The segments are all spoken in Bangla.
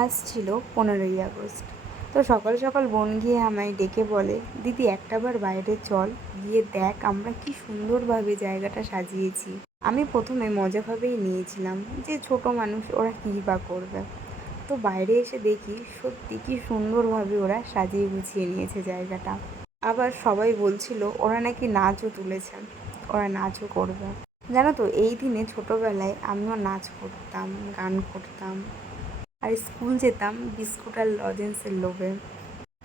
আজ ছিল 15ই আগস্ট। তো সকাল সকাল বোন গিয়ে আমায় ডেকে বলে, দিদি একটাবার বাইরে চল, গিয়ে দেখ আমরা কি সুন্দরভাবে জায়গাটা সাজিয়েছি। আমি প্রথমে মজাভাবেই নিয়েছিলাম যে ছোট মানুষ, ওরা কী বা করবে। তো বাইরে এসে দেখি সত্যি কি সুন্দরভাবে ওরা সাজিয়ে গুছিয়ে নিয়েছে জায়গাটা। আবার সবাই বলছিল ওরা নাকি নাচও তুলেছে, ওরা নাচও করবে। জানো তো, এই দিনে ছোটোবেলায় আমিও নাচ করতাম, গান করতাম, আর স্কুল যেতাম বিস্কুট আর লজেন্সের লোভে।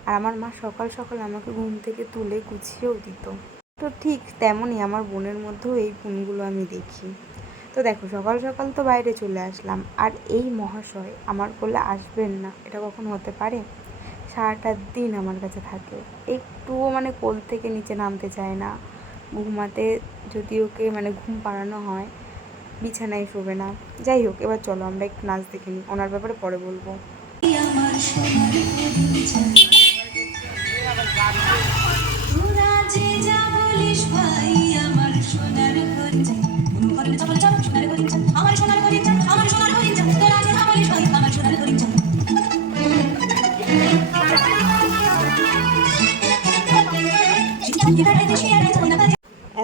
আর আমার মা সকাল সকাল আমাকে ঘুম থেকে তুলে গুছিয়েও দিত। তো ঠিক তেমনই আমার বোনের মধ্যেও এই গুণগুলো আমি দেখি। তো দেখো, সকাল সকাল তো বাইরে চলে আসলাম, আর এই মহাশয় আমার কোলে আসবেন না এটা কখন হতে পারে? সারাটা দিন আমার কাছে থাকে, একটুও কোল থেকে নিচে নামতে চায় না। ঘুমাতে যদি ওকে ঘুম পাড়ানো হয়, বিছানায় শোবে না। যাই হোক, এবার চলো আমরা একটু নাচ দেখে নিই, ওনার ব্যাপারে পরে বলবো।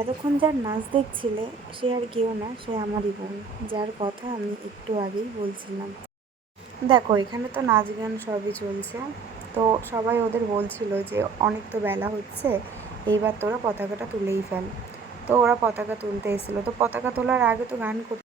এতক্ষণ যার নাচ দেখছিলে সে আর কেউ না, সে আমারই বোন, যার কথা আমি একটু আগেই বলছিলাম। দেখো, এখানে তো নাচ গান সবই চলছে। তো সবাই ওদের বলছিল যে অনেক তো বেলা হচ্ছে, এইবার তোরা পতাকাটা তুলেই ফেল। তো ওরা পতাকা তুলতে এসেছিলো, তো পতাকা তোলার আগে তো গান করতে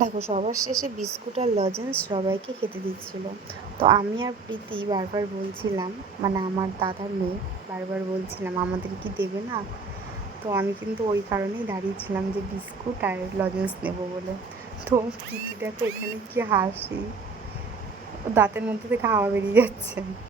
দেখো, সবার শেষে বিস্কুট আর লজেন্স সবাইকে খেতে দিচ্ছিল। তো আমি আর প্রীতি বারবার বলছিলাম, আমার দাদার মেয়ে, বারবার বলছিলাম আমাদের কি দেবে না। তো আমি কিন্তু ওই কারণেই দাঁড়িয়েছিলাম যে বিস্কুট আর লজেন্স নেবো বলে। তো প্রীতি দেখো এখানে কি হাসি, দাঁতের মধ্যে থেকে হাওয়া বেরিয়ে যাচ্ছে।